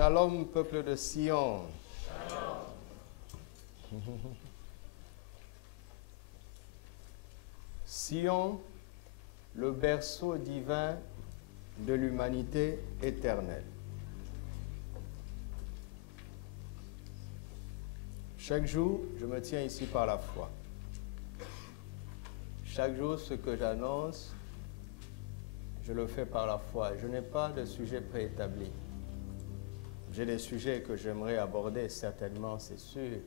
Shalom, peuple de Sion. Sion, le berceau divin de l'humanité éternelle. Chaque jour, je me tiens ici par la foi. Chaque jour, ce que j'annonce, je le fais par la foi. Je n'ai pas de sujet préétabli. J'ai des sujets que j'aimerais aborder, certainement, c'est sûr.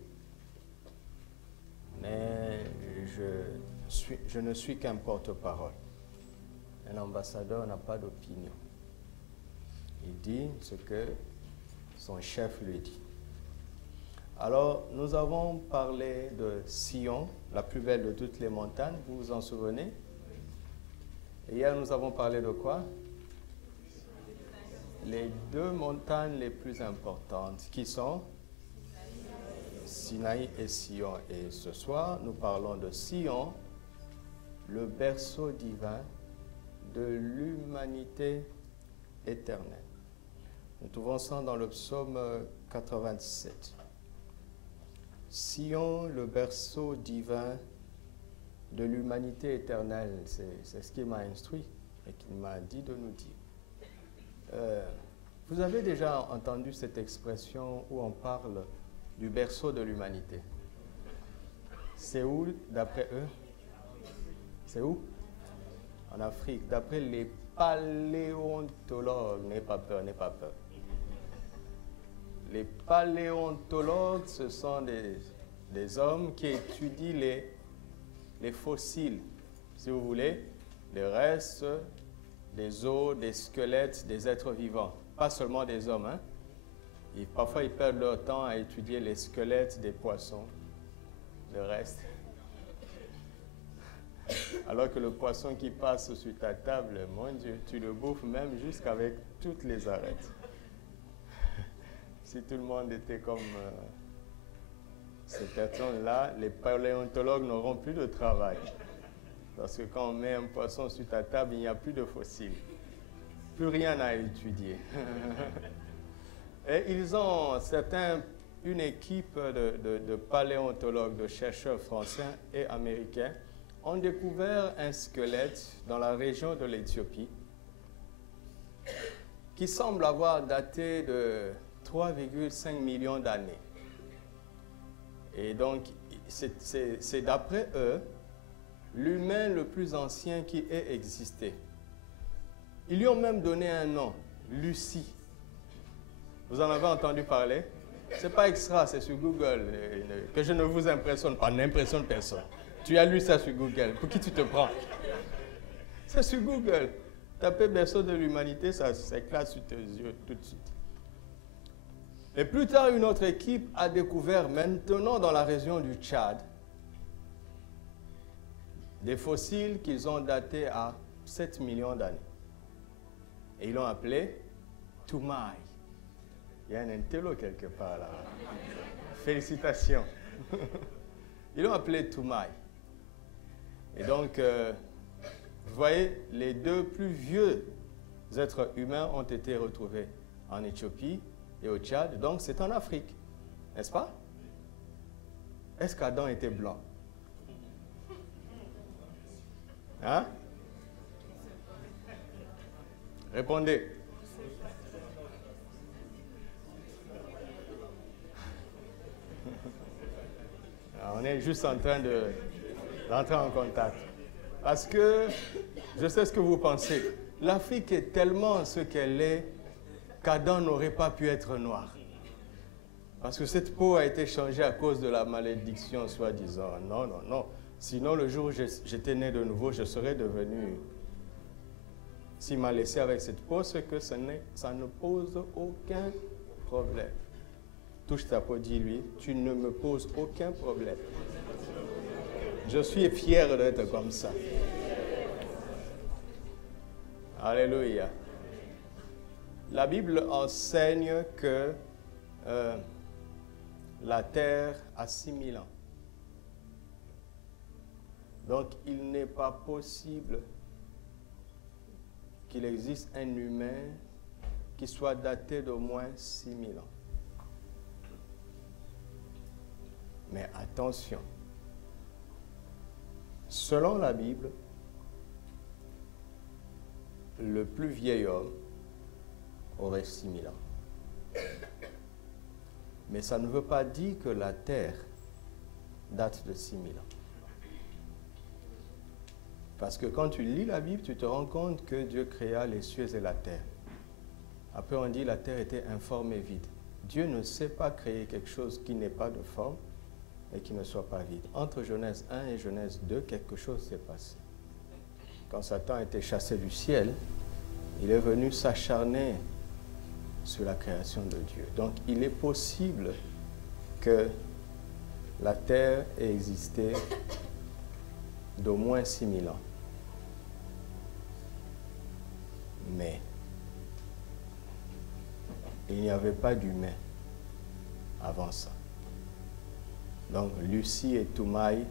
Mais je ne suis qu'un porte-parole. Un ambassadeur n'a pas d'opinion. Il dit ce que son chef lui dit. Alors, nous avons parlé de Sion, la plus belle de toutes les montagnes, vous vous en souvenez? Et hier, nous avons parlé de quoi? Les deux montagnes les plus importantes, qui sont Sinaï et Sion. Et ce soir, nous parlons de Sion, le berceau divin de l'humanité éternelle. Nous trouvons ça dans le psaume 87. Sion, le berceau divin de l'humanité éternelle, c'est ce qu'il m'a instruit et qu'il m'a dit de nous dire. Vous avez déjà entendu cette expression où on parle du berceau de l'humanité? C'est où, d'après eux? C'est où? En Afrique. D'après les paléontologues, n'ayez pas peur, n'ayez pas peur. Les paléontologues, ce sont des hommes qui étudient les fossiles, si vous voulez, les restes des os, des squelettes, des êtres vivants. Pas seulement des hommes, hein. Et parfois, ils perdent leur temps à étudier les squelettes des poissons, le reste. Alors que le poisson qui passe sur ta table, mon Dieu, tu le bouffes même jusqu'avec toutes les arêtes. Si tout le monde était comme ces personnes-là, les paléontologues n'auront plus de travail. Parce que quand on met un poisson sur ta table, il n'y a plus de fossiles. Plus rien à étudier. Et ils ont, certains, une équipe de paléontologues, de chercheurs français et américains, ont découvert un squelette dans la région de l'Éthiopie qui semble avoir daté de 3,5 millions d'années. Et donc, c'est d'après eux, l'humain le plus ancien qui ait existé. Ils lui ont même donné un nom, Lucie. Vous en avez entendu parler? C'est pas extra, c'est sur Google. Que je ne vous impressionne pas, n'impressionne personne. Tu as lu ça sur Google. Pour qui tu te prends? C'est sur Google. Tapez berceau de l'humanité, ça s'éclate sur tes yeux tout de suite. Et plus tard, une autre équipe a découvert, maintenant dans la région du Tchad, des fossiles qu'ils ont datés à 7 millions d'années. Et ils l'ont appelé Toumaï. Il y a un intello quelque part là. Félicitations. Ils l'ont appelé Toumaï. Et donc, vous voyez, les deux plus vieux êtres humains ont été retrouvés en Éthiopie et au Tchad. Donc, c'est en Afrique, n'est-ce pas? Est-ce qu'Adam était blanc? Hein? Répondez. Alors, on est juste en train d'entrer en contact. Parce que, je sais ce que vous pensez, l'Afrique est tellement ce qu'elle est qu'Adam n'aurait pas pu être noir. Parce que cette peau a été changée à cause de la malédiction, soi-disant. Non, non, non. Sinon, le jour où j'étais né de nouveau, je serais devenu... S'il m'a laissé avec cette peau, c'est que ça ne pose aucun problème. Touche ta peau, dis-lui, tu ne me poses aucun problème. Je suis fier d'être comme ça. Alléluia. La Bible enseigne que la terre a 6000 ans. Donc, il n'est pas possible qu'il existe un humain qui soit daté d'au moins 6000 ans. Mais attention, selon la Bible, le plus vieil homme aurait 6000 ans. Mais ça ne veut pas dire que la terre date de 6000 ans. Parce que quand tu lis la Bible, tu te rends compte que Dieu créa les cieux et la terre. Après, on dit la terre était informe et vide. Dieu ne sait pas créer quelque chose qui n'ait pas de forme et qui ne soit pas vide. Entre Genèse 1 et Genèse 2, quelque chose s'est passé. Quand Satan a été chassé du ciel, il est venu s'acharner sur la création de Dieu. Donc, il est possible que la terre ait existé d'au moins 6000 ans. Mais il n'y avait pas d'humain avant ça. Donc, Lucie et Toumaï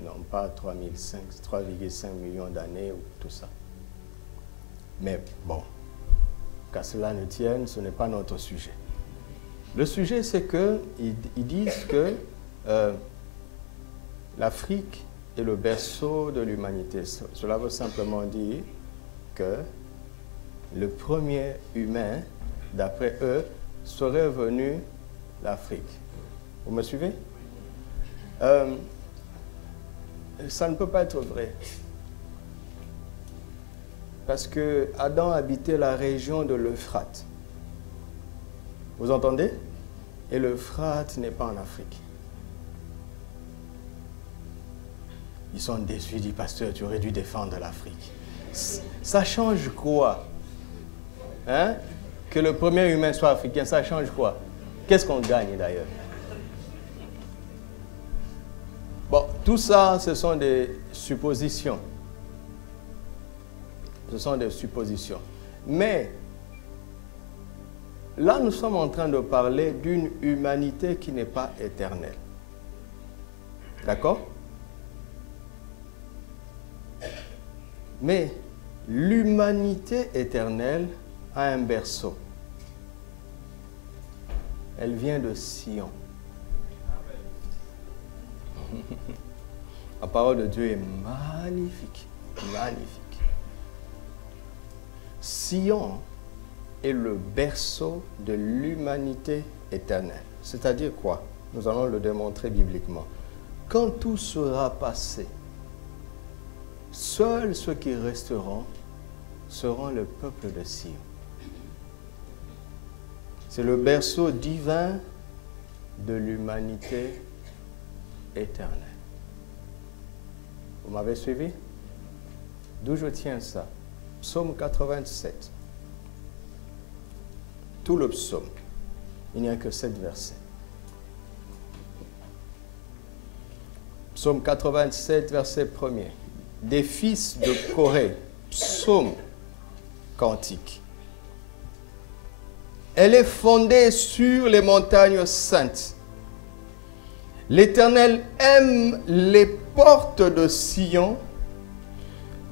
n'ont pas 3,5 millions d'années ou tout ça. Mais bon, qu'à cela ne tienne, ce n'est pas notre sujet. Le sujet, c'est qu'ils disent que l'Afrique est le berceau de l'humanité. Cela veut simplement dire que le premier humain, d'après eux, serait venu d'Afrique. Vous me suivez? Ça ne peut pas être vrai. Parce que Adam habitait la région de l'Euphrate. Vous entendez? Et l'Euphrate n'est pas en Afrique. Ils sont déçus, dit pasteur, tu aurais dû défendre l'Afrique. Ça change quoi? Hein? Que le premier humain soit africain, ça change quoi? Qu'est-ce qu'on gagne d'ailleurs? Bon, tout ça, ce sont des suppositions. Ce sont des suppositions. Mais, là, nous sommes en train de parler d'une humanité qui n'est pas éternelle. D'accord? Mais, l'humanité éternelle a un berceau. Elle vient de Sion. La parole de Dieu est magnifique. Magnifique. Sion est le berceau de l'humanité éternelle. C'est-à-dire quoi? Nous allons le démontrer bibliquement. Quand tout sera passé, seuls ceux qui resteront seront le peuple de Sion. C'est le berceau divin de l'humanité éternelle. Vous m'avez suivi? D'où je tiens ça? Psaume 87. Tout le psaume. Il n'y a que 7 versets. Psaume 87, verset 1er. Des fils de Corée. Psaume cantique. Elle est fondée sur les montagnes saintes. L'Éternel aime les portes de Sion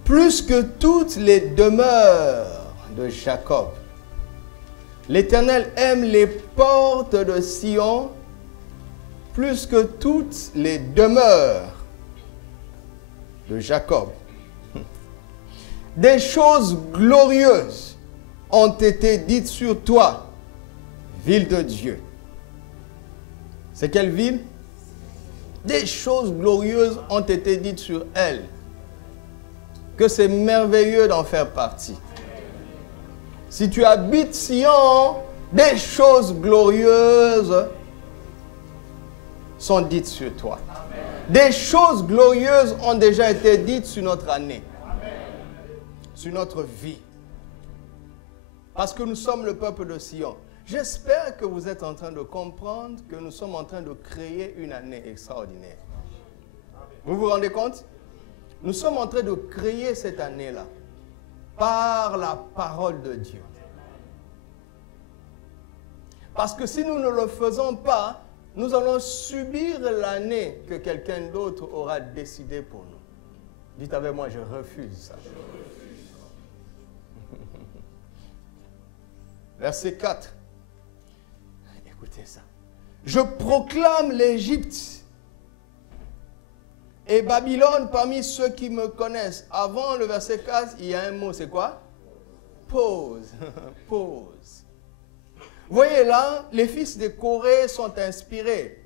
plus que toutes les demeures de Jacob. L'Éternel aime les portes de Sion plus que toutes les demeures de Jacob. Des choses glorieuses ont été dites sur toi, ville de Dieu. C'est quelle ville? Des choses glorieuses ont été dites sur elle. Que c'est merveilleux d'en faire partie. Si tu habites Sion, des choses glorieuses sont dites sur toi. Des choses glorieuses ont déjà été dites sur notre année, sur notre vie. Parce que nous sommes le peuple de Sion. J'espère que vous êtes en train de comprendre que nous sommes en train de créer une année extraordinaire. Vous vous rendez compte? Nous sommes en train de créer cette année-là par la parole de Dieu. Parce que si nous ne le faisons pas, nous allons subir l'année que quelqu'un d'autre aura décidé pour nous. Dites avec moi, je refuse ça. Verset 4. Écoutez ça. Je proclame l'Égypte et Babylone parmi ceux qui me connaissent. Avant le verset 4, il y a un mot, c'est quoi? Pause. Pause. Vous voyez là, les fils de Corée sont inspirés.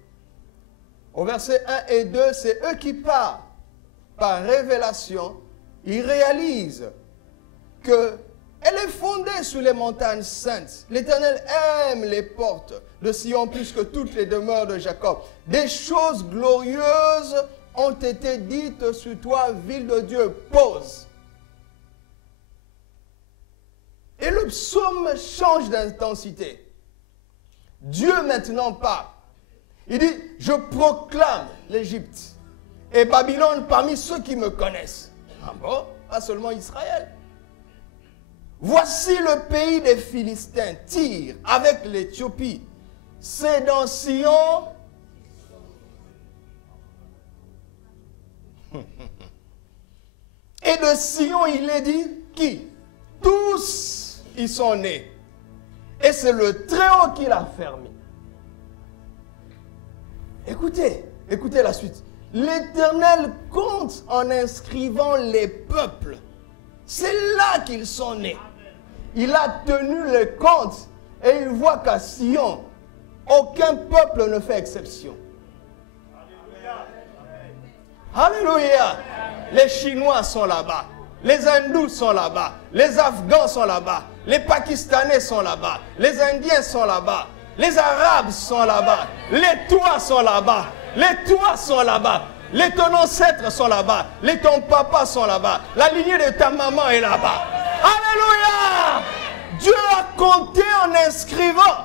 Au verset 1 et 2, c'est eux qui parlent. Par révélation, ils réalisent qu'elle est fondée sur les montagnes saintes. L'Éternel aime les portes de Sion plus que toutes les demeures de Jacob. Des choses glorieuses ont été dites sur toi, ville de Dieu. Pause. Et le psaume change d'intensité. Dieu maintenant parle. Il dit, je proclame l'Égypte et Babylone parmi ceux qui me connaissent. Ah bon? Pas seulement Israël. Voici le pays des Philistins, Tyr, avec l'Éthiopie. C'est dans Sion. Et de Sion, il est dit, qui? Tous y sont nés. Et c'est le Très-Haut qui l'a fermé. Écoutez, écoutez la suite. L'Éternel compte en inscrivant les peuples. C'est là qu'ils sont nés. Il a tenu le compte et il voit qu'à Sion, aucun peuple ne fait exception. Alléluia. Les Chinois sont là-bas. Les Hindous sont là-bas. Les Afghans sont là-bas. Les Pakistanais sont là-bas. Les Indiens sont là-bas. Les Arabes sont là-bas. Les Touas sont là-bas. Les Touas sont là-bas. Les ton ancêtre sont là-bas. Les ton papa sont là-bas. La lignée de ta maman est là-bas. Alléluia! Dieu a compté en inscrivant.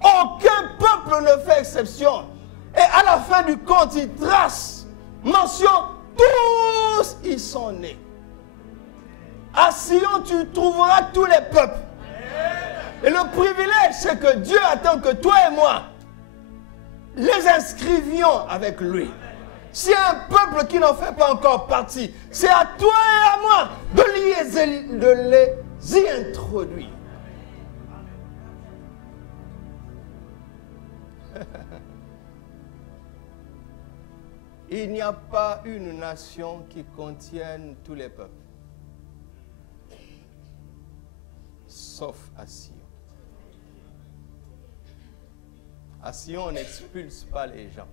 Aucun peuple ne fait exception. Et à la fin du compte, il trace, mention, tous ils sont nés. À Sion, tu trouveras tous les peuples. Et le privilège, c'est que Dieu attend que toi et moi les inscrivions avec lui. C'est un peuple qui n'en fait pas encore partie. C'est à toi et à moi de les y introduire. Il n'y a pas une nation qui contienne tous les peuples. Sauf à Sion. À Sion, on n'expulse pas les gens.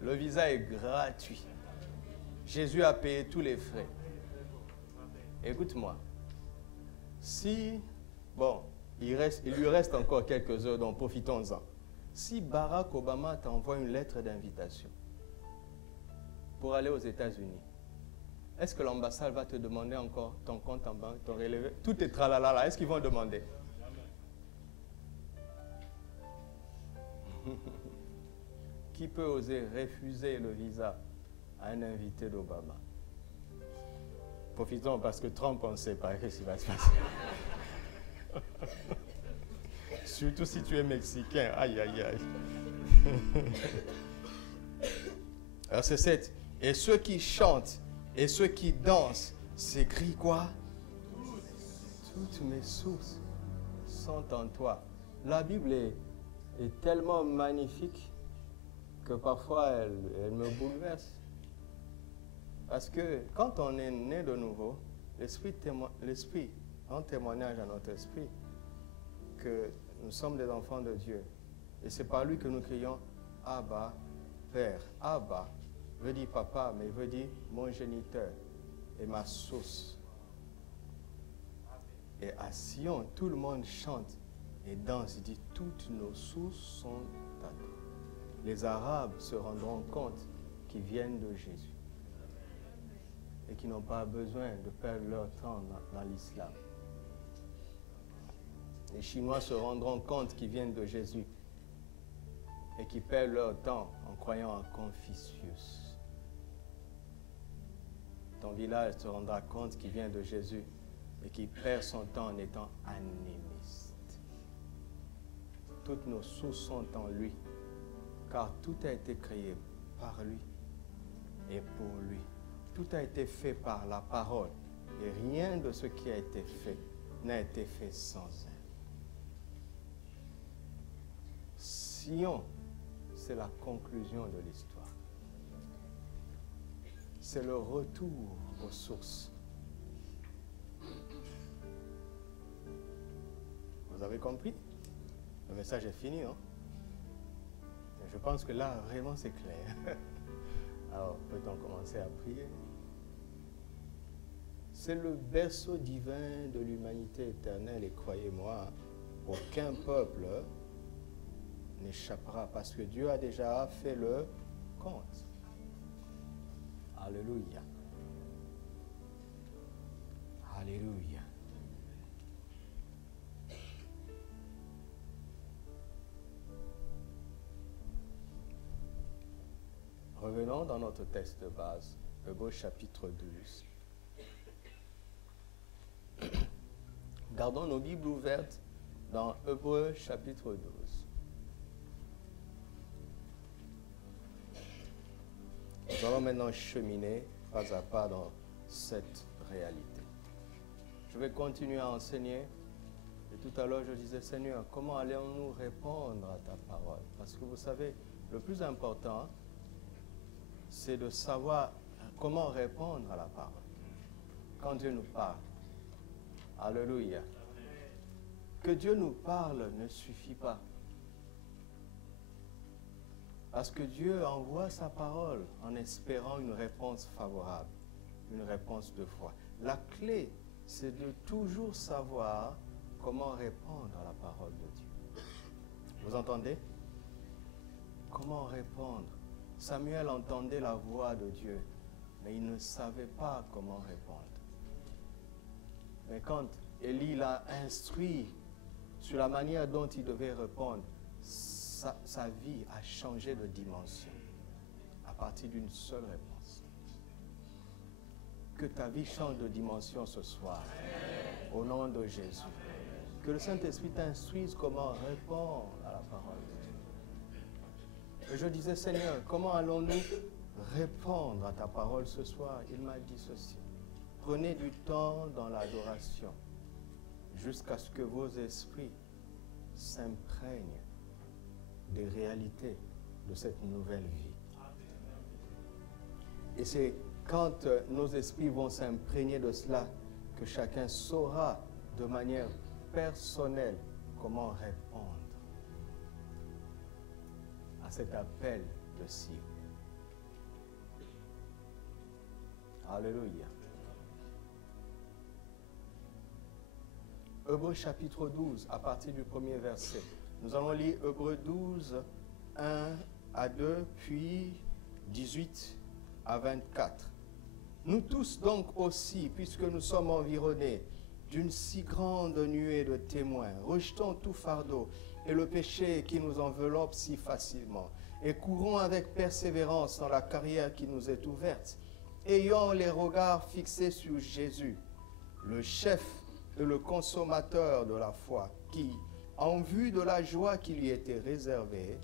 Le visa est gratuit. Jésus a payé tous les frais. Écoute-moi. Si, bon, il lui reste encore quelques heures, donc profitons-en. Si Barack Obama t'envoie une lettre d'invitation pour aller aux États-Unis, est-ce que l'ambassade va te demander encore ton compte en banque, ton relevé? Tout est tralala là. Est-ce qu'ils vont demander? Qui peut oser refuser le visa à un invité d'Obama? Profitons parce que Trump, on ne sait pas ce qui va se passer. Surtout si tu es mexicain. Aïe, aïe, aïe. Verset 7. Et ceux qui chantent et ceux qui dansent s'écrient quoi? Toutes mes sources sont en toi. La Bible est tellement magnifique que parfois elle me bouleverse. Parce que quand on est né de nouveau, l'Esprit rend témoignage à notre esprit que nous sommes des enfants de Dieu. Et c'est par lui que nous crions Abba, Père. Abba veut dire papa, mais veut dire mon géniteur et ma source. Et à Sion, tout le monde chante et danse. Il dit toutes nos sources sont à toi. Les Arabes se rendront compte qu'ils viennent de Jésus et qu'ils n'ont pas besoin de perdre leur temps dans l'islam. Les Chinois se rendront compte qu'ils viennent de Jésus et qu'ils perdent leur temps en croyant en Confucius. Ton village se rendra compte qu'il vient de Jésus et qu'il perd son temps en étant animiste. Toutes nos sources sont en lui, car tout a été créé par lui et pour lui. Tout a été fait par la parole et rien de ce qui a été fait n'a été fait sans elle. Sion, c'est la conclusion de l'histoire. C'est le retour aux sources. Vous avez compris? Le message est fini, non? Je pense que là, vraiment, c'est clair. Alors, peut-on commencer à prier? C'est le berceau divin de l'humanité éternelle et croyez-moi, aucun peuple n'échappera parce que Dieu a déjà fait le compte. Alléluia. Alléluia. Revenons dans notre texte de base, Hébreux chapitre 12. Gardons nos Bibles ouvertes dans Hébreux chapitre 12. Nous allons maintenant cheminer pas à pas dans cette réalité. Je vais continuer à enseigner. Et tout à l'heure, je disais, Seigneur, comment allons-nous répondre à ta parole? Parce que vous savez, le plus important, c'est de savoir comment répondre à la parole. Quand Dieu nous parle. Alléluia. Que Dieu nous parle ne suffit pas. Parce que Dieu envoie sa parole en espérant une réponse favorable, une réponse de foi. La clé, c'est de toujours savoir comment répondre à la parole de Dieu. Vous entendez? Comment répondre? Samuel entendait la voix de Dieu, mais il ne savait pas comment répondre. Mais quand Élie l'a instruit sur la manière dont il devait répondre, sa vie a changé de dimension à partir d'une seule réponse. Que ta vie change de dimension ce soir, au nom de Jésus. Que le Saint-Esprit t'instruise comment répondre à la parole de Dieu. Et je disais, Seigneur, comment allons-nous répondre à ta parole ce soir? Il m'a dit ceci. Prenez du temps dans l'adoration jusqu'à ce que vos esprits s'imprègnent des réalités de cette nouvelle vie. Et c'est quand nos esprits vont s'imprégner de cela que chacun saura de manière personnelle comment répondre à cet appel de Sion. Alléluia. Hébreux chapitre 12, à partir du premier verset. Nous allons lire Hébreux 12, 1 à 2, puis 18 à 24. Nous tous donc aussi, puisque nous sommes environnés d'une si grande nuée de témoins, rejetons tout fardeau et le péché qui nous enveloppe si facilement, et courons avec persévérance dans la carrière qui nous est ouverte, ayant les regards fixés sur Jésus, le chef et le consommateur de la foi, qui, en vue de la joie qui lui était réservée,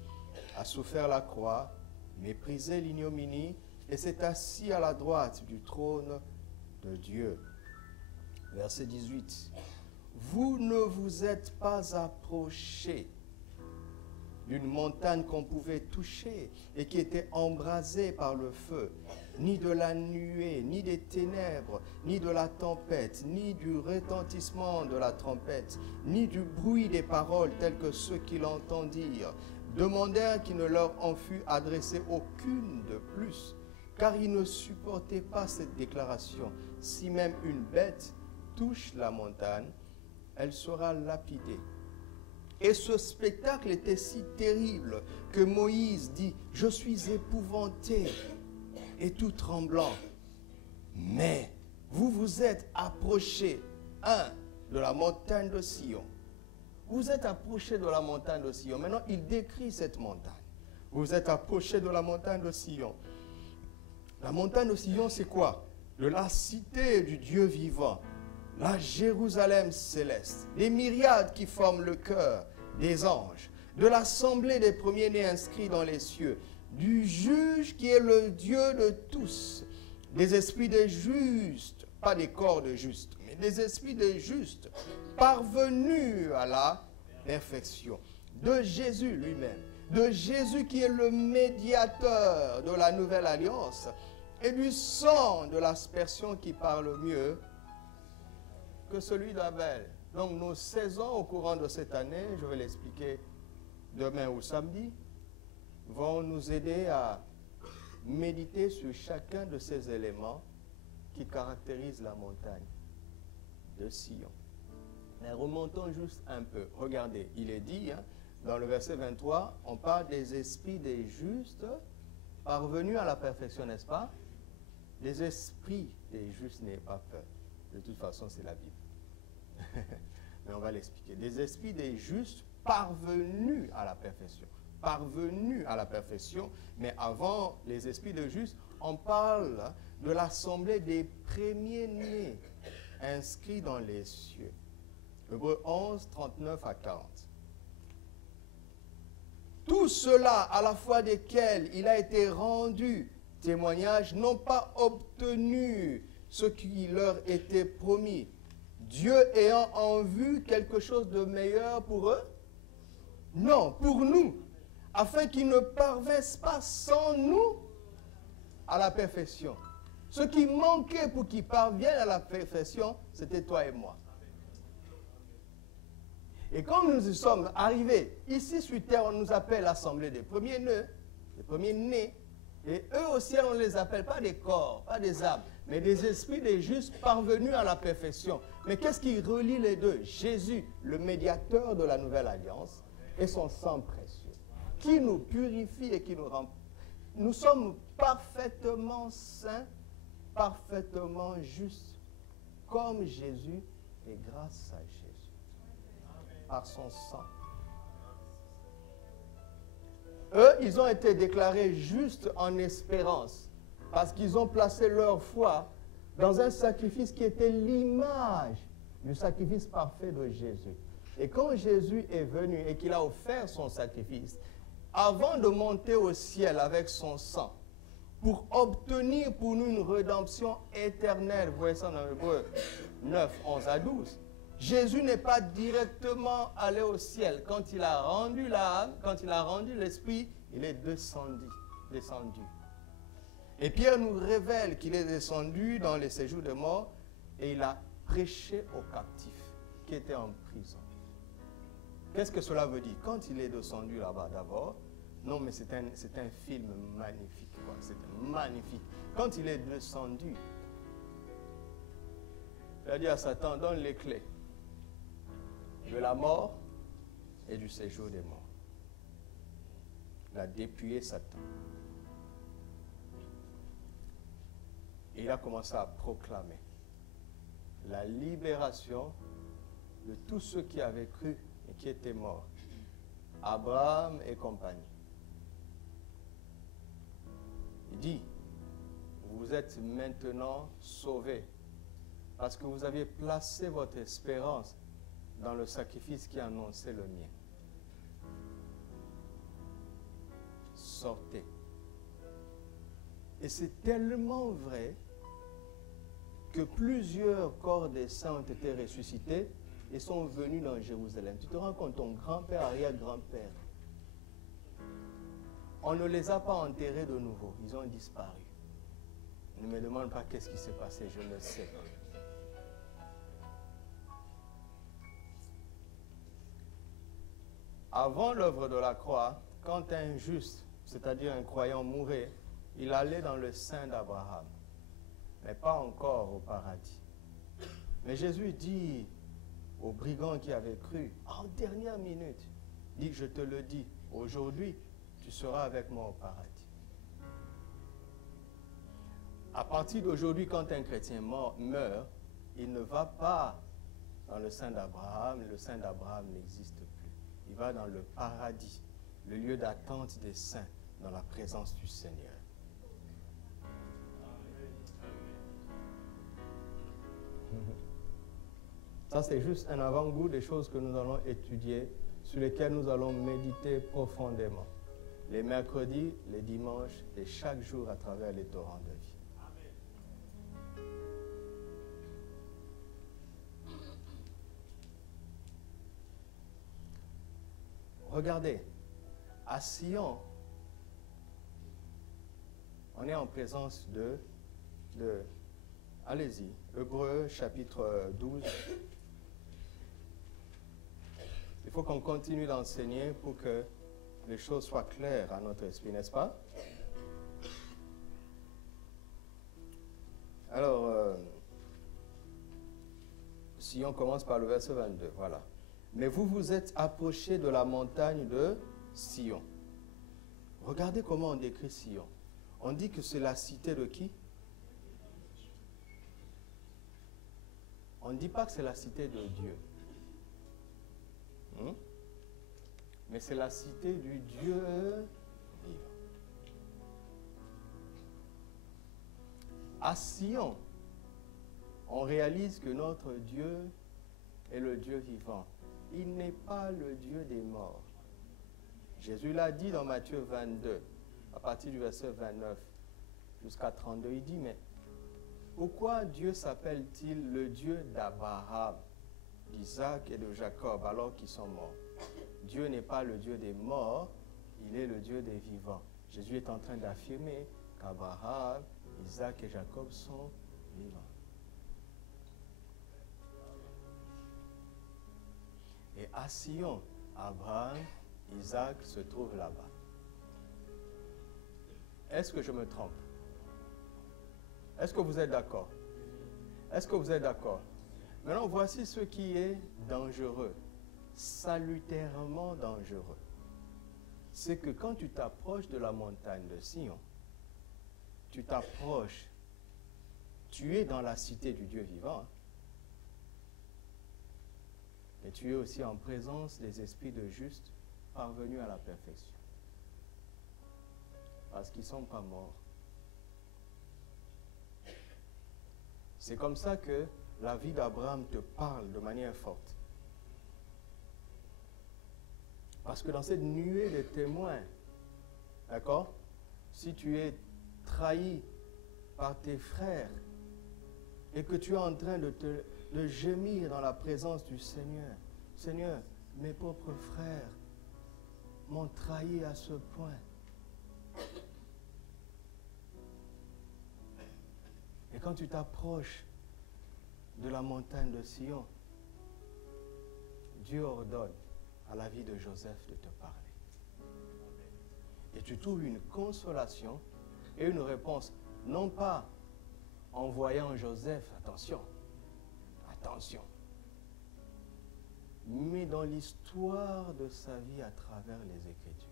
a souffert la croix, méprisé l'ignominie, et s'est assis à la droite du trône de Dieu. Verset 18. Vous ne vous êtes pas approchés d'une montagne qu'on pouvait toucher et qui était embrasée par le feu, ni de la nuée, ni des ténèbres, ni de la tempête, ni du retentissement de la trompette, ni du bruit des paroles telles que ceux qui l'entendirent demandèrent qu'il ne leur en fût adressé aucune de plus, car ils ne supportaient pas cette déclaration. Si même une bête touche la montagne, elle sera lapidée. Et ce spectacle était si terrible que Moïse dit, « Je suis épouvanté et tout tremblant. » Mais vous vous êtes approchés, de la montagne de Sion. Vous êtes approchés de la montagne de Sion. Maintenant, il décrit cette montagne. Vous êtes approchés de la montagne de Sion. La montagne de Sion, c'est quoi? De la cité du Dieu vivant. La Jérusalem céleste, les myriades qui forment le cœur des anges, de l'assemblée des premiers-nés inscrits dans les cieux, du juge qui est le Dieu de tous, des esprits des justes, pas des corps de justes, mais des esprits des justes, parvenus à la perfection, de Jésus lui-même, de Jésus qui est le médiateur de la nouvelle alliance et du sang de l'aspersion qui parle mieux que celui d'Abel. Donc nos 16 ans au courant de cette année, je vais l'expliquer demain ou samedi, vont nous aider à méditer sur chacun de ces éléments qui caractérisent la montagne de Sion. Mais remontons juste un peu. Regardez, il est dit, dans le verset 23, on parle des esprits des justes parvenus à la perfection, n'est-ce pas? Les esprits des justes n'aient pas peur. De toute façon, c'est la Bible. Mais on va l'expliquer. Des esprits des justes parvenus à la perfection. Parvenus à la perfection. Mais avant les esprits des justes, on parle de l'assemblée des premiers-nés inscrits dans les cieux. Hébreux 11, 39 à 40. Tout cela, à la fois desquels il a été rendu témoignage, n'ont pas obtenu ce qui leur était promis. Dieu ayant en vue quelque chose de meilleur pour eux? Non, pour nous, afin qu'ils ne parvinssent pas sans nous à la perfection. Ce qui manquait pour qu'ils parviennent à la perfection, c'était toi et moi. Et comme nous y sommes arrivés, ici sur terre, on nous appelle l'assemblée des premiers-nés, et eux aussi, on ne les appelle pas des corps, pas des âmes, mais des esprits des justes parvenus à la perfection. Mais qu'est-ce qui relie les deux? Jésus, le médiateur de la nouvelle alliance, et son sang précieux, qui nous purifie et qui nous rend. Nous sommes parfaitement saints, parfaitement justes, comme Jésus, et grâce à Jésus. Par son sang. Eux, ils ont été déclarés justes en espérance, parce qu'ils ont placé leur foi dans un sacrifice qui était l'image du sacrifice parfait de Jésus. Et quand Jésus est venu et qu'il a offert son sacrifice, avant de monter au ciel avec son sang, pour obtenir pour nous une rédemption éternelle, vous voyez ça dans Hébreux 9, 11 à 12, Jésus n'est pas directement allé au ciel. Quand il a rendu l'âme, quand il a rendu l'esprit, il est descendu. Et Pierre nous révèle qu'il est descendu dans les séjours de mort et il a prêché aux captifs qui étaient en prison. Qu'est-ce que cela veut dire? Quand il est descendu là-bas d'abord, non mais c'est un film magnifique. C'est magnifique. Quand il est descendu, il a dit à Satan, donne les clés de la mort et du séjour des morts. Il a dépouillé Satan. Et il a commencé à proclamer la libération de tous ceux qui avaient cru et qui étaient morts. Abraham et compagnie. Il dit, vous êtes maintenant sauvés parce que vous aviez placé votre espérance dans le sacrifice qui annonçait le mien. Sortez. Et c'est tellement vrai que plusieurs corps des saints ont été ressuscités et sont venus dans Jérusalem. Tu te rends compte, ton grand-père, arrière-grand-père, on ne les a pas enterrés de nouveau, ils ont disparu. Ne me demande pas qu'est-ce qui s'est passé, je ne sais pas. Avant l'œuvre de la croix, quand un juste, c'est-à-dire un croyant, mourait, il allait dans le sein d'Abraham, mais pas encore au paradis. Mais Jésus dit aux brigands qui avaient cru, en dernière minute, dit, je te le dis, aujourd'hui, tu seras avec moi au paradis. À partir d'aujourd'hui, quand un chrétien meurt, il ne va pas dans le sein d'Abraham, le sein d'Abraham n'existe plus. Il va dans le paradis, le lieu d'attente des saints, dans la présence du Seigneur. Ça, c'est juste un avant-goût des choses que nous allons étudier, sur lesquelles nous allons méditer profondément. Les mercredis, les dimanches et chaque jour à travers les torrents de vie. Regardez, À Sion, on est en présence de allez-y, Hébreux chapitre 12. Il faut qu'on continue d'enseigner pour que les choses soient claires à notre esprit, n'est-ce pas? Alors, si on commence par le verset 22, voilà. Mais vous vous êtes approchés de la montagne de Sion. Regardez comment on décrit Sion. On dit que c'est la cité de qui? On ne dit pas que c'est la cité de Dieu. Mais c'est la cité du Dieu vivant. À Sion, on réalise que notre Dieu est le Dieu vivant. Il n'est pas le Dieu des morts. Jésus l'a dit dans Matthieu 22, à partir du verset 29 jusqu'à 32. Il dit, mais pourquoi Dieu s'appelle-t-il le Dieu d'Abraham, d'Isaac et de Jacob alors qu'ils sont morts? Dieu n'est pas le Dieu des morts, il est le Dieu des vivants. Jésus est en train d'affirmer qu'Abraham, Isaac et Jacob sont vivants. Et à Sion, Abraham, Isaac se trouvent là-bas. Est-ce que je me trompe? Est-ce que vous êtes d'accord? Est-ce que vous êtes d'accord? Maintenant, voici ce qui est dangereux, salutairement dangereux. C'est que quand tu t'approches de la montagne de Sion, tu t'approches, tu es dans la cité du Dieu vivant, et tu es aussi en présence des esprits de justes parvenus à la perfection. Parce qu'ils ne sont pas morts. C'est comme ça que la vie d'Abraham te parle de manière forte. Parce que dans cette nuée de témoins, d'accord, si tu es trahi par tes frères et que tu es en train de gémir dans la présence du Seigneur, Seigneur, mes propres frères m'ont trahi à ce point. Et quand tu t'approches de la montagne de Sion, Dieu ordonne à la vie de Joseph de te parler. Et tu trouves une consolation et une réponse, non pas en voyant Joseph, attention, attention, mais dans l'histoire de sa vie à travers les Écritures,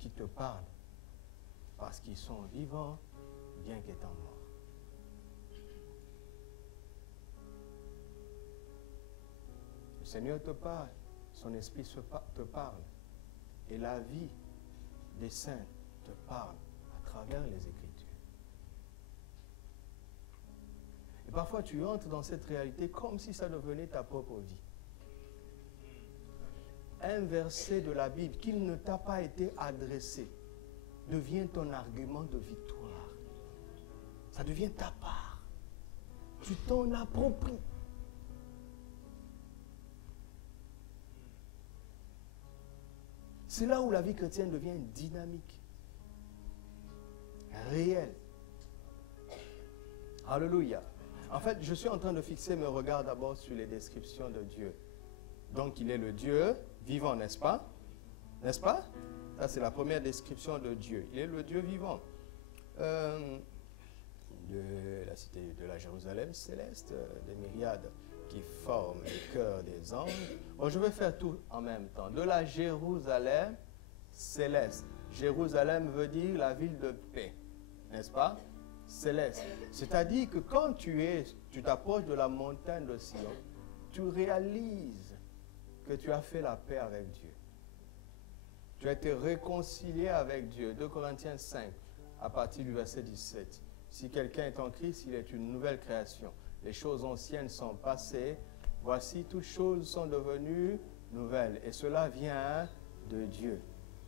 qui te parlent parce qu'ils sont vivants, bien qu'étant morts. Le Seigneur te parle, son esprit te parle, et la vie des saints te parle à travers les Écritures. Et parfois tu entres dans cette réalité comme si ça devenait ta propre vie. Un verset de la Bible qui ne t'a pas été adressé devient ton argument de victoire. Ça devient ta part. Tu t'en appropries. C'est là où la vie chrétienne devient dynamique, réelle. Alléluia. En fait, je suis en train de fixer mes regards d'abord sur les descriptions de Dieu. Donc, il est le Dieu vivant, n'est-ce pas? N'est-ce pas? Ça, c'est la première description de Dieu. Il est le Dieu vivant. De la cité de la Jérusalem céleste, des myriades qui forment le cœur des anges. Bon, je vais faire tout en même temps. De la Jérusalem céleste. Jérusalem veut dire la ville de paix, n'est-ce pas? Céleste. C'est-à-dire que quand tu t'approches de la montagne de Sion, tu réalises que tu as fait la paix avec Dieu. Tu as été réconcilié avec Dieu. 2 Corinthiens 5, à partir du verset 17. Si quelqu'un est en Christ, il est une nouvelle création. Les choses anciennes sont passées. Voici, toutes choses sont devenues nouvelles. Et cela vient de Dieu.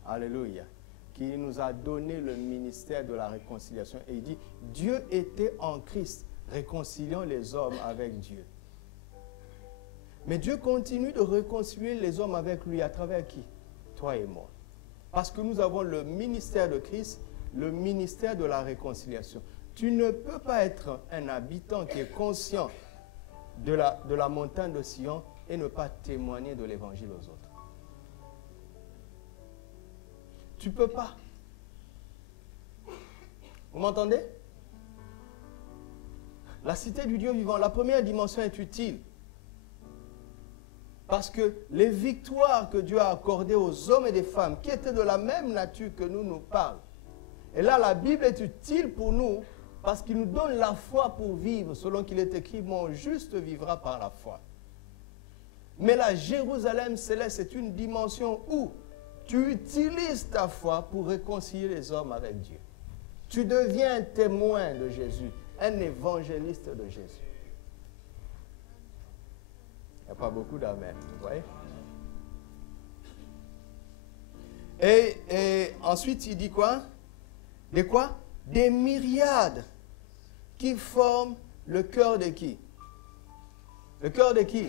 Alléluia. Qui nous a donné le ministère de la réconciliation. Et il dit, Dieu était en Christ, réconciliant les hommes avec Dieu. Mais Dieu continue de réconcilier les hommes avec lui à travers qui? Toi et moi. Parce que nous avons le ministère de Christ, le ministère de la réconciliation. Tu ne peux pas être un habitant qui est conscient de la montagne de Sion et ne pas témoigner de l'évangile aux autres. Tu ne peux pas. Vous m'entendez? La cité du Dieu vivant, la première dimension est utile. Parce que les victoires que Dieu a accordées aux hommes et des femmes qui étaient de la même nature que nous parlent. Et là, la Bible est utile pour nous parce qu'il nous donne la foi pour vivre, selon qu'il est écrit, mon juste vivra par la foi. Mais la Jérusalem céleste, c'est une dimension où tu utilises ta foi pour réconcilier les hommes avec Dieu. Tu deviens un témoin de Jésus, un évangéliste de Jésus. Il n'y a pas beaucoup d'amen, vous voyez? Et ensuite, il dit quoi? Des quoi? Des myriades qui forment le cœur de qui? Le cœur de qui?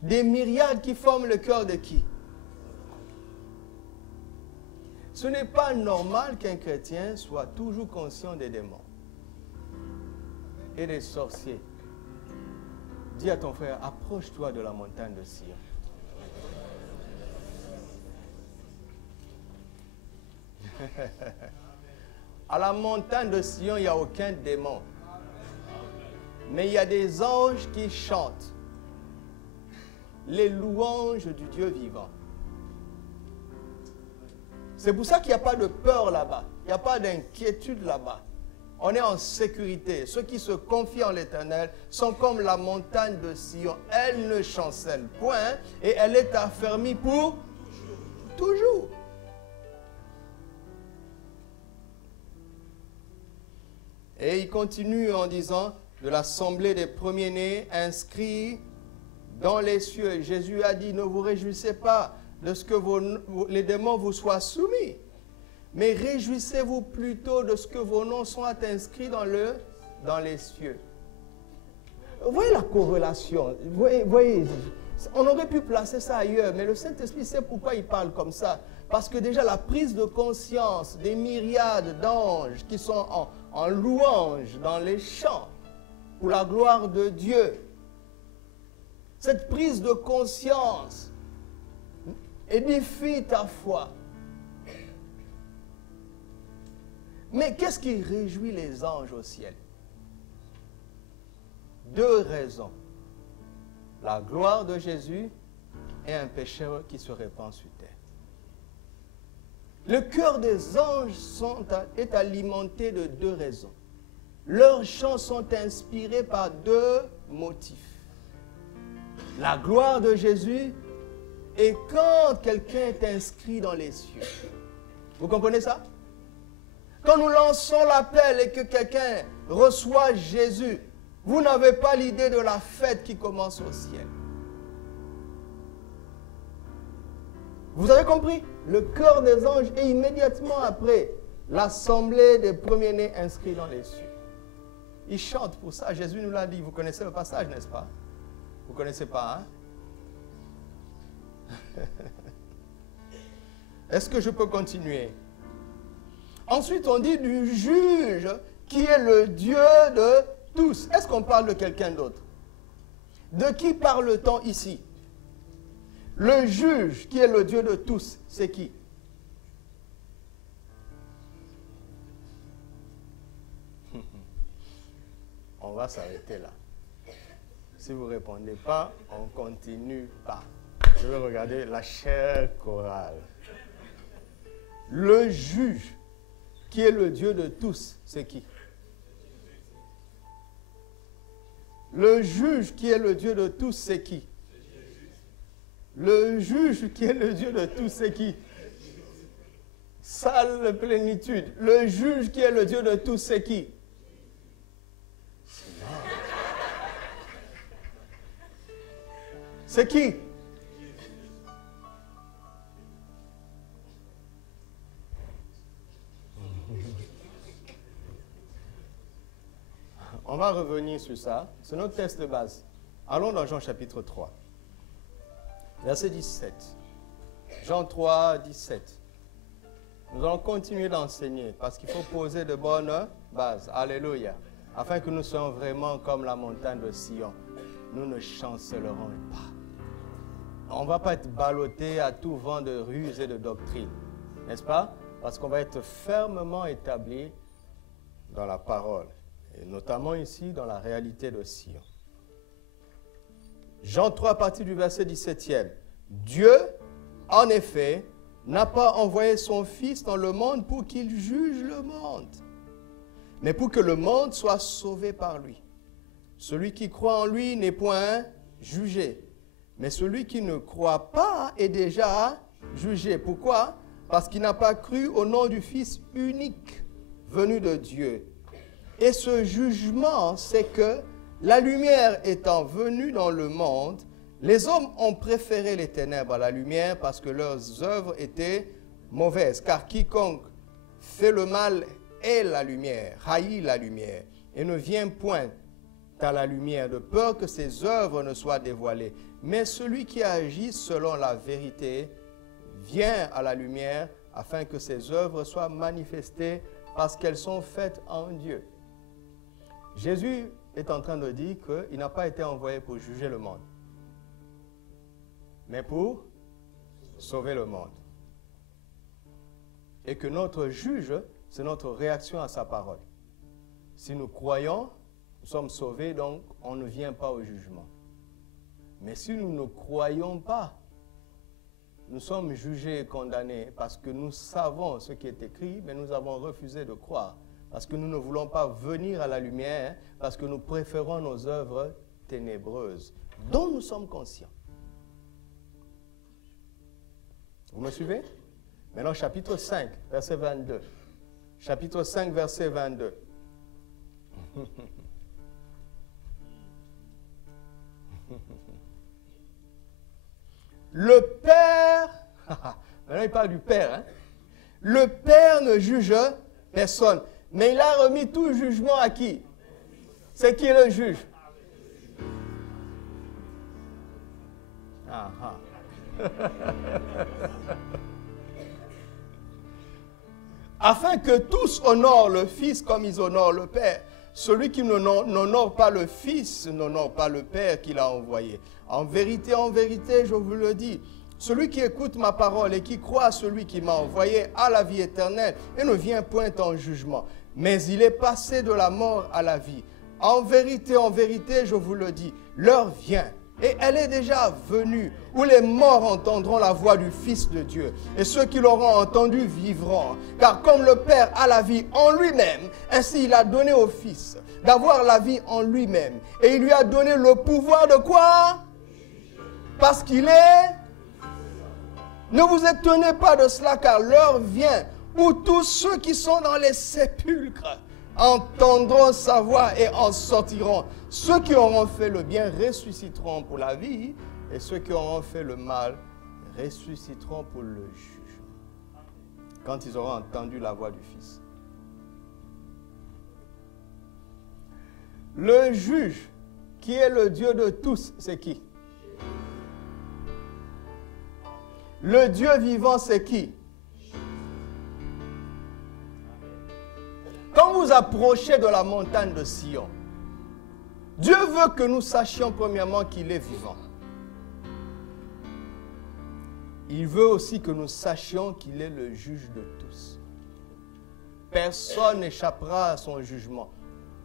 Des myriades qui forment le cœur de qui? Ce n'est pas normal qu'un chrétien soit toujours conscient des démons et des sorciers. Dis à ton frère, approche-toi de la montagne de Sion. À la montagne de Sion, il n'y a aucun démon. Mais il y a des anges qui chantent les louanges du Dieu vivant. C'est pour ça qu'il n'y a pas de peur là-bas. Il n'y a pas d'inquiétude là-bas. On est en sécurité. Ceux qui se confient en l'Éternel sont comme la montagne de Sion. Elle ne chancelle point et elle est affermie pour toujours. Et il continue en disant, de l'assemblée des premiers-nés inscrits dans les cieux. Jésus a dit, ne vous réjouissez pas de ce que les démons vous soient soumis, mais réjouissez-vous plutôt de ce que vos noms soient inscrits dans les cieux. Vous voyez la corrélation? Voyez, on aurait pu placer ça ailleurs, mais le Saint-Esprit sait pourquoi il parle comme ça. Parce que déjà la prise de conscience des myriades d'anges qui sont en louange dans les chants pour la gloire de Dieu, cette prise de conscience édifie ta foi. Mais qu'est-ce qui réjouit les anges au ciel? Deux raisons. La gloire de Jésus et un pécheur qui se répand sur terre. Le cœur des anges est alimenté de deux raisons. Leurs chants sont inspirés par deux motifs. La gloire de Jésus et quand quelqu'un est inscrit dans les cieux. Vous comprenez ça? Quand nous lançons l'appel et que quelqu'un reçoit Jésus, vous n'avez pas l'idée de la fête qui commence au ciel. Vous avez compris? Le cœur des anges est immédiatement après l'assemblée des premiers-nés inscrits dans les cieux. Ils chantent pour ça. Jésus nous l'a dit. Vous connaissez le passage, n'est-ce pas? Vous ne connaissez pas, hein? Est-ce que je peux continuer? Ensuite, on dit du juge qui est le Dieu de tous. Est-ce qu'on parle de quelqu'un d'autre? De qui parle-t-on ici? Le juge qui est le Dieu de tous, c'est qui? On va s'arrêter là. Si vous ne répondez pas, on ne continue pas. Je vais regarder la chère chorale. Le juge qui est le Dieu de tous, c'est qui? Le juge qui est le Dieu de tous, c'est qui? Le juge qui est le Dieu de tous, c'est qui? Sale plénitude. Le juge qui est le Dieu de tous, c'est qui? C'est qui? On va revenir sur ça. C'est notre texte de base. Allons dans Jean chapitre 3. Verset 17. Jean 3, 17. Nous allons continuer d'enseigner parce qu'il faut poser de bonnes bases. Alléluia. Afin que nous soyons vraiment comme la montagne de Sion. Nous ne chancellerons pas. On ne va pas être ballotté à tout vent de ruse et de doctrine. N'est-ce pas? Parce qu'on va être fermement établi dans la parole. Et notamment ici, dans la réalité de Sion. Jean 3, à partir du verset 17e. Dieu, en effet, n'a pas envoyé son Fils dans le monde pour qu'il juge le monde, mais pour que le monde soit sauvé par lui. Celui qui croit en lui n'est point jugé, mais celui qui ne croit pas est déjà jugé. Pourquoi? Parce qu'il n'a pas cru au nom du Fils unique venu de Dieu. Et ce jugement, c'est que la lumière étant venue dans le monde, les hommes ont préféré les ténèbres à la lumière parce que leurs œuvres étaient mauvaises. Car quiconque fait le mal est la lumière, haït la lumière, et ne vient point à la lumière de peur que ses œuvres ne soient dévoilées. Mais celui qui agit selon la vérité vient à la lumière afin que ses œuvres soient manifestées parce qu'elles sont faites en Dieu. Jésus est en train de dire qu'il n'a pas été envoyé pour juger le monde, mais pour sauver le monde. Et que notre juge, c'est notre réaction à sa parole. Si nous croyons, nous sommes sauvés, donc on ne vient pas au jugement. Mais si nous ne croyons pas, nous sommes jugés et condamnés parce que nous savons ce qui est écrit, mais nous avons refusé de croire. Parce que nous ne voulons pas venir à la lumière, parce que nous préférons nos œuvres ténébreuses, dont nous sommes conscients. Vous me suivez? Maintenant, chapitre 5, verset 22. Chapitre 5, verset 22. Le Père, maintenant il parle du Père, hein? Le Père ne juge personne, mais il a remis tout jugement à qui? C'est qui le juge? Ah, ah. Afin que tous honorent le Fils comme ils honorent le Père. Celui qui n'honore pas le Fils n'honore pas le Père qui l'a envoyé. En vérité, je vous le dis, celui qui écoute ma parole et qui croit à celui qui m'a envoyé a la vie éternelle et ne vient point en jugement, mais il est passé de la mort à la vie. En vérité, je vous le dis, l'heure vient, et elle est déjà venue, où les morts entendront la voix du Fils de Dieu, et ceux qui l'auront entendu vivront. Car comme le Père a la vie en lui-même, ainsi il a donné au Fils d'avoir la vie en lui-même. Et il lui a donné le pouvoir de quoi? Parce qu'il est... Ne vous étonnez pas de cela, car l'heure vient où tous ceux qui sont dans les sépulcres entendront sa voix et en sortiront. Ceux qui auront fait le bien ressusciteront pour la vie, et ceux qui auront fait le mal ressusciteront pour le jugement, quand ils auront entendu la voix du Fils. Le juge, qui est le Dieu de tous, c'est qui? Le Dieu vivant, c'est qui? Quand vous approchez de la montagne de Sion, Dieu veut que nous sachions premièrement qu'il est vivant. Il veut aussi que nous sachions qu'il est le juge de tous. Personne n'échappera à son jugement.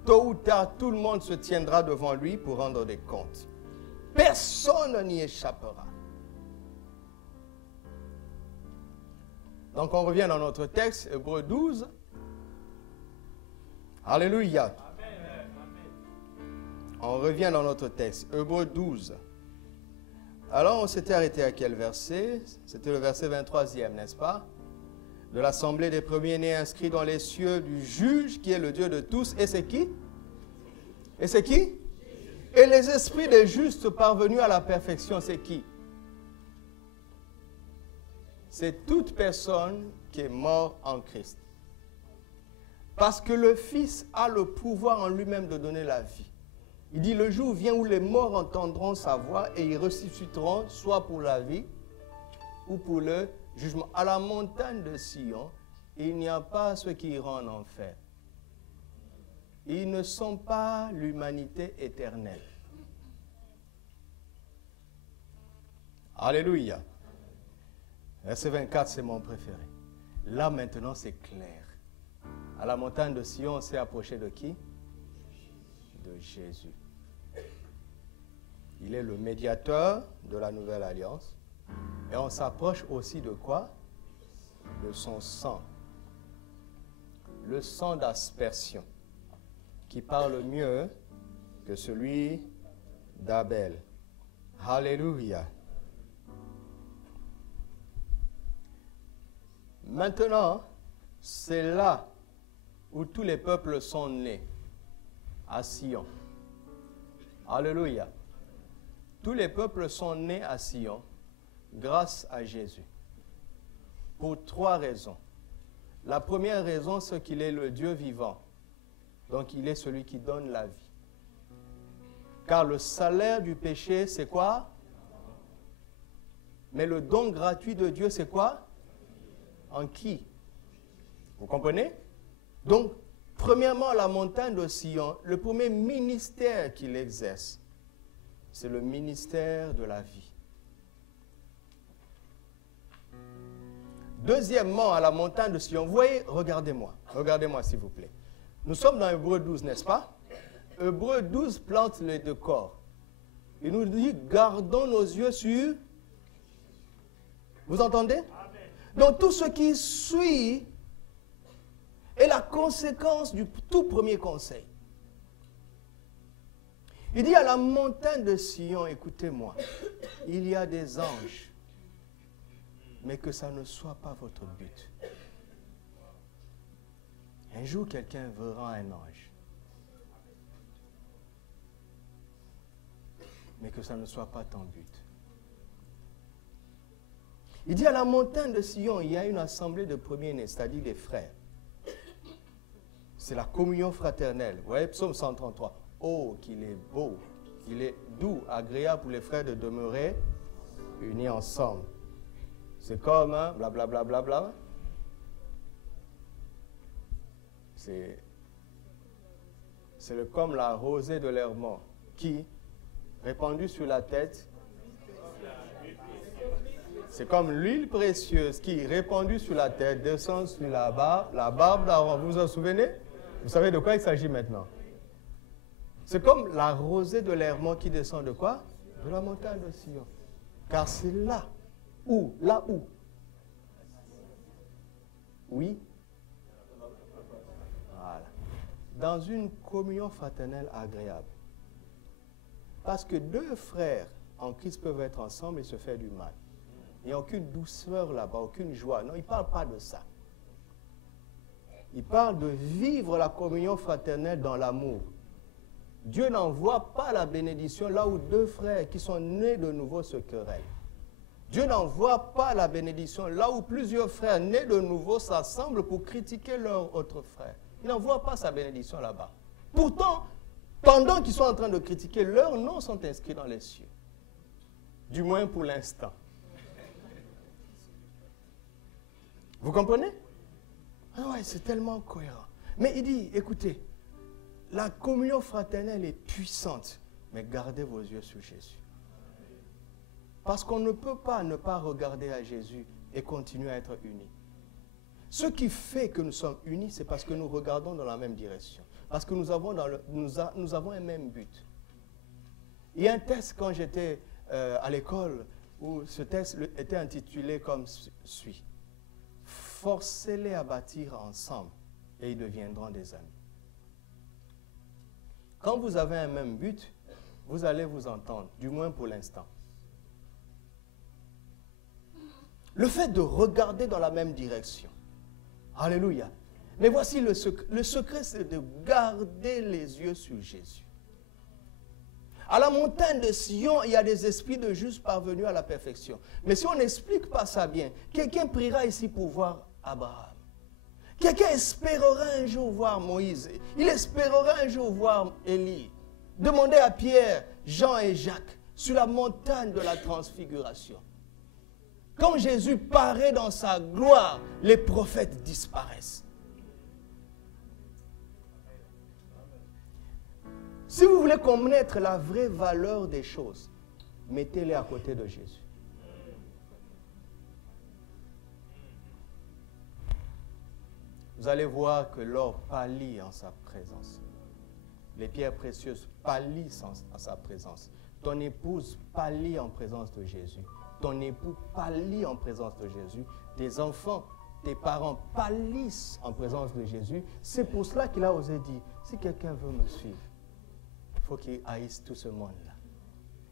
Tôt ou tard, tout le monde se tiendra devant lui pour rendre des comptes. Personne n'y échappera. Donc on revient dans notre texte, Hébreux 12. Alléluia. On revient dans notre texte, Hébreux 12. Alors on s'était arrêté à quel verset? C'était le verset 23e, n'est-ce pas? De l'assemblée des premiers-nés inscrits dans les cieux du juge qui est le Dieu de tous. Et c'est qui? Et c'est qui? Et les esprits des justes parvenus à la perfection, c'est qui? C'est toute personne qui est morte en Christ. Parce que le Fils a le pouvoir en lui-même de donner la vie. Il dit, le jour vient où les morts entendront sa voix et ils ressusciteront, soit pour la vie ou pour le jugement. À la montagne de Sion, il n'y a pas ceux qui iront en enfer. Ils ne sont pas l'humanité éternelle. Alléluia. Verset 24, c'est mon préféré. Là maintenant, c'est clair. À la montagne de Sion, on s'est approché de qui? De Jésus. Il est le médiateur de la nouvelle alliance. Et on s'approche aussi de quoi? De son sang. Le sang d'aspersion, qui parle mieux que celui d'Abel. Alléluia. Maintenant, c'est là où tous les peuples sont nés, à Sion. Alléluia. Tous les peuples sont nés à Sion grâce à Jésus. Pour 3 raisons. La première raison, c'est qu'il est le Dieu vivant. Donc, il est celui qui donne la vie. Car le salaire du péché, c'est quoi? Mais le don gratuit de Dieu, c'est quoi? En qui? Vous comprenez? Donc, premièrement, à la montagne de Sion, le premier ministère qu'il exerce, c'est le ministère de la vie. Deuxièmement, à la montagne de Sion, vous voyez, regardez-moi s'il vous plaît. Nous sommes dans Hébreux 12, n'est-ce pas? Hébreux 12 plante les 2 corps. Il nous dit, gardons nos yeux sur... Vous entendez? Amen. Donc tout ce qui suit est la conséquence du tout premier conseil. Il dit à la montagne de Sion, écoutez-moi, il y a des anges, mais que ça ne soit pas votre but. Un jour, quelqu'un verra un ange, mais que ça ne soit pas ton but. Il dit à la montagne de Sion, il y a une assemblée de premiers-nés, c'est-à-dire des frères. C'est la communion fraternelle. Vous voyez, psaume 133. Oh, qu'il est beau, il est doux, agréable pour les frères de demeurer unis ensemble. C'est comme, hein, blablabla, bla, bla, bla. C'est comme la rosée de l'Hermon qui, répandue sur la tête, c'est comme l'huile précieuse qui, répandue sur la tête, descend sur la barbe d'Aaron. Vous vous en souvenez? Vous savez de quoi il s'agit maintenant? C'est comme la rosée de l'Hermon qui descend de quoi? De la montagne de Sion. Car c'est là où? Oui. Voilà. Dans une communion fraternelle agréable. Parce que 2 frères en Christ peuvent être ensemble et se faire du mal. Il n'y a aucune douceur là-bas, aucune joie. Non, il ne parle pas de ça. Il parle de vivre la communion fraternelle dans l'amour. Dieu n'envoie pas la bénédiction là où 2 frères qui sont nés de nouveau se querellent. Dieu n'envoie pas la bénédiction là où plusieurs frères nés de nouveau s'assemblent pour critiquer leur autre frère. Il n'envoie pas sa bénédiction là-bas. Pourtant, pendant qu'ils sont en train de critiquer, leurs noms sont inscrits dans les cieux. Du moins pour l'instant. Vous comprenez? Ah ouais, c'est tellement cohérent. Mais il dit, écoutez, la communion fraternelle est puissante, mais gardez vos yeux sur Jésus. Parce qu'on ne peut pas ne pas regarder à Jésus et continuer à être unis. Ce qui fait que nous sommes unis, c'est parce que nous regardons dans la même direction. Parce que nous avons un même but. Il y a un texte quand j'étais à l'école où ce texte était intitulé comme suit. Forcez-les à bâtir ensemble et ils deviendront des amis. Quand vous avez un même but, vous allez vous entendre, du moins pour l'instant. Le fait de regarder dans la même direction. Alléluia. Mais voici le secret. Le secret, c'est de garder les yeux sur Jésus. À la montagne de Sion, il y a des esprits de justes parvenus à la perfection. Mais si on n'explique pas ça bien, quelqu'un priera ici pour voir Abraham. Quelqu'un espérera un jour voir Moïse. Il espérera un jour voir Élie. Demandez à Pierre, Jean et Jacques sur la montagne de la transfiguration. Quand Jésus paraît dans sa gloire, les prophètes disparaissent. Si vous voulez connaître la vraie valeur des choses, mettez-les à côté de Jésus. Vous allez voir que l'or pâlit en sa présence. Les pierres précieuses pâlissent en sa présence. Ton épouse pâlit en présence de Jésus. Ton époux pâlit en présence de Jésus. Tes enfants, tes parents pâlissent en présence de Jésus. C'est pour cela qu'il a osé dire, si quelqu'un veut me suivre, il faut qu'il haïsse tout ce monde-là.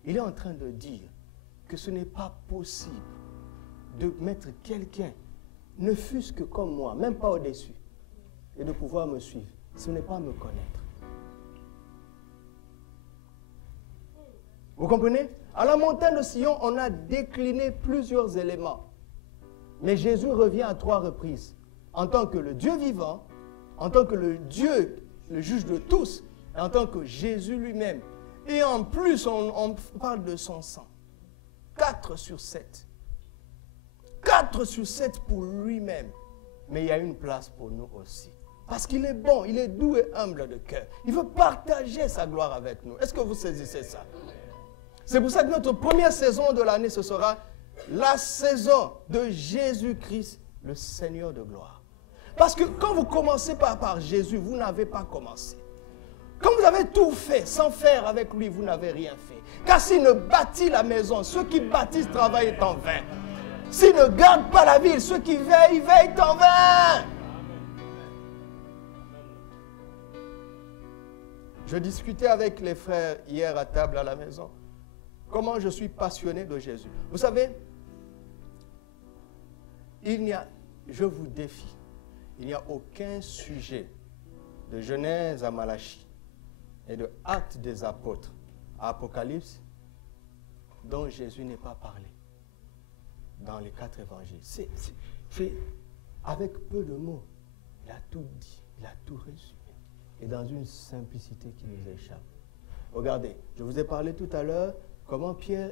Il est en train de dire que ce n'est pas possible de mettre quelqu'un, ne fût-ce que comme moi, même pas au-dessus, et de pouvoir me suivre. Ce n'est pas me connaître. Vous comprenez? À la montagne de Sion, on a décliné plusieurs éléments. Mais Jésus revient à 3 reprises. En tant que le Dieu vivant, en tant que le Dieu, le juge de tous, et en tant que Jésus lui-même. Et en plus, on parle de son sang. 4 sur 7. 4 sur 7 pour lui-même. Mais il y a une place pour nous aussi. Parce qu'il est bon, il est doux et humble de cœur. Il veut partager sa gloire avec nous. Est-ce que vous saisissez ça? C'est pour ça que notre première saison de l'année, ce sera la saison de Jésus-Christ, le Seigneur de gloire. Parce que quand vous commencez par Jésus, vous n'avez pas commencé. Quand vous avez tout fait sans faire avec lui, vous n'avez rien fait. Car s'il ne bâtit la maison, ceux qui bâtissent travaillent en vain. S'il ne garde pas la ville, ceux qui veillent en vain. Je discutais avec les frères hier à table à la maison. Comment je suis passionné de Jésus. Vous savez, je vous défie, il n'y a aucun sujet de Genèse à Malachie et de Actes des Apôtres à Apocalypse dont Jésus n'est pas parlé dans les 4 évangiles. C'est avec peu de mots, il a tout dit, il a tout résumé. Et dans une simplicité qui nous échappe. Regardez, je vous ai parlé tout à l'heure comment Pierre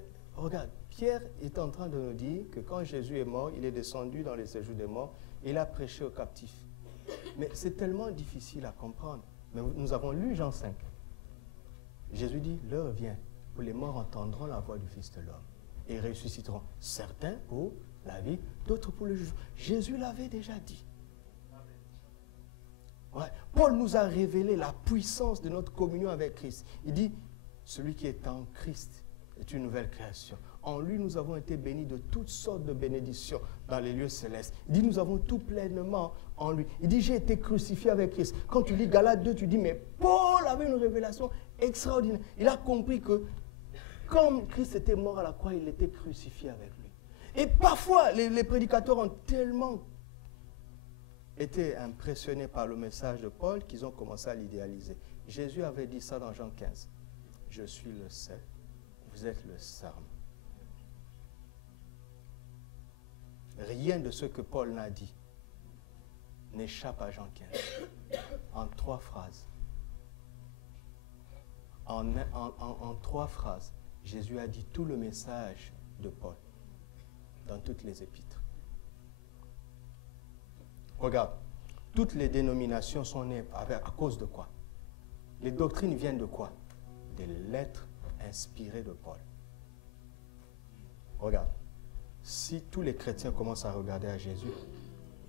est en train de nous dire que quand Jésus est mort, il est descendu dans les séjours des morts et il a prêché aux captifs. Mais c'est tellement difficile à comprendre. Mais nous avons lu Jean 5. Jésus dit, l'heure vient où les morts entendront la voix du Fils de l'homme et ressusciteront. Certains pour la vie, d'autres pour le jugement. Jésus l'avait déjà dit. Ouais. Paul nous a révélé la puissance de notre communion avec Christ. Il dit, celui qui est en Christ est une nouvelle création. En lui, nous avons été bénis de toutes sortes de bénédictions dans les lieux célestes. Il dit, nous avons tout pleinement en lui. Il dit, j'ai été crucifié avec Christ. Quand tu lis Galates 2, tu dis, mais Paul avait une révélation extraordinaire. Il a compris que, comme Christ était mort à la croix, il était crucifié avec lui. Et parfois, les prédicateurs ont tellement été impressionnés par le message de Paul qu'ils ont commencé à l'idéaliser. Jésus avait dit ça dans Jean 15. Je suis le seul, vous êtes le serment. Rien de ce que Paul n'a dit n'échappe à Jean 15. En 3 phrases. En 3 phrases, Jésus a dit tout le message de Paul dans toutes les épîtres. Regarde, toutes les dénominations sont nées à cause de quoi? Les doctrines viennent de quoi? Des lettres inspirées de Paul. Regarde, si tous les chrétiens commencent à regarder à Jésus,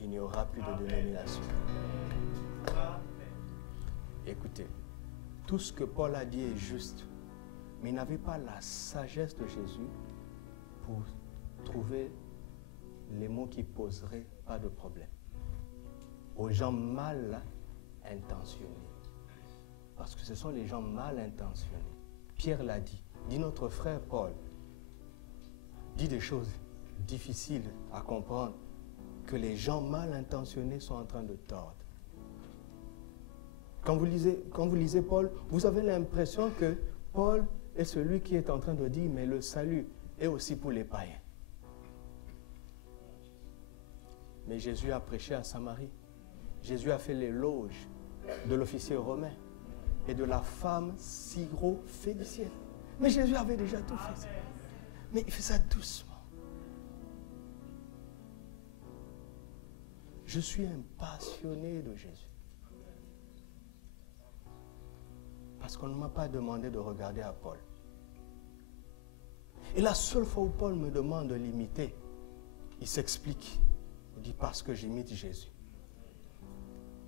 il n'y aura plus de dénomination. Écoutez, tout ce que Paul a dit est juste, mais il n'avait pas la sagesse de Jésus pour trouver les mots qui poseraient pas de problème aux gens mal intentionnés. Parce que ce sont les gens mal intentionnés. Pierre l'a dit. Dit notre frère Paul. Dit des choses difficiles à comprendre que les gens mal intentionnés sont en train de tordre. Quand vous lisez Paul, vous avez l'impression que Paul est celui qui est en train de dire mais le salut est aussi pour les païens. Mais Jésus a prêché à Samarie. Jésus a fait l'éloge de l'officier romain et de la femme syro-phénicienne. Mais Jésus avait déjà tout fait. Mais il fait ça doucement. Je suis un passionné de Jésus. Parce qu'on ne m'a pas demandé de regarder à Paul. Et la seule fois où Paul me demande de l'imiter, il s'explique. Il dit parce que j'imite Jésus.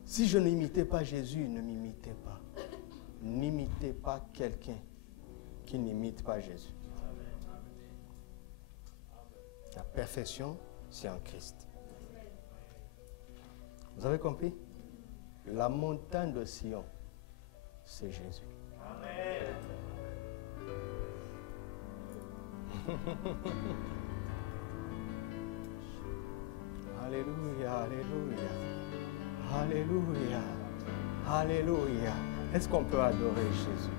Si je n'imitais pas Jésus, ne m'imitez pas. N'imitez pas quelqu'un qui n'imite pas Jésus. La perfection, c'est en Christ. Vous avez compris? La montagne de Sion, c'est Jésus. Amen. Alléluia, alléluia, alléluia, alléluia. Est-ce qu'on peut adorer Jésus?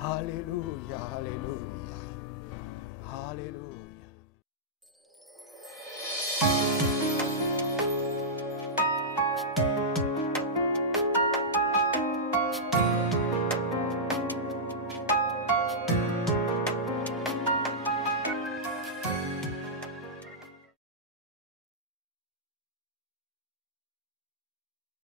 Alléluia, alléluia, alléluia.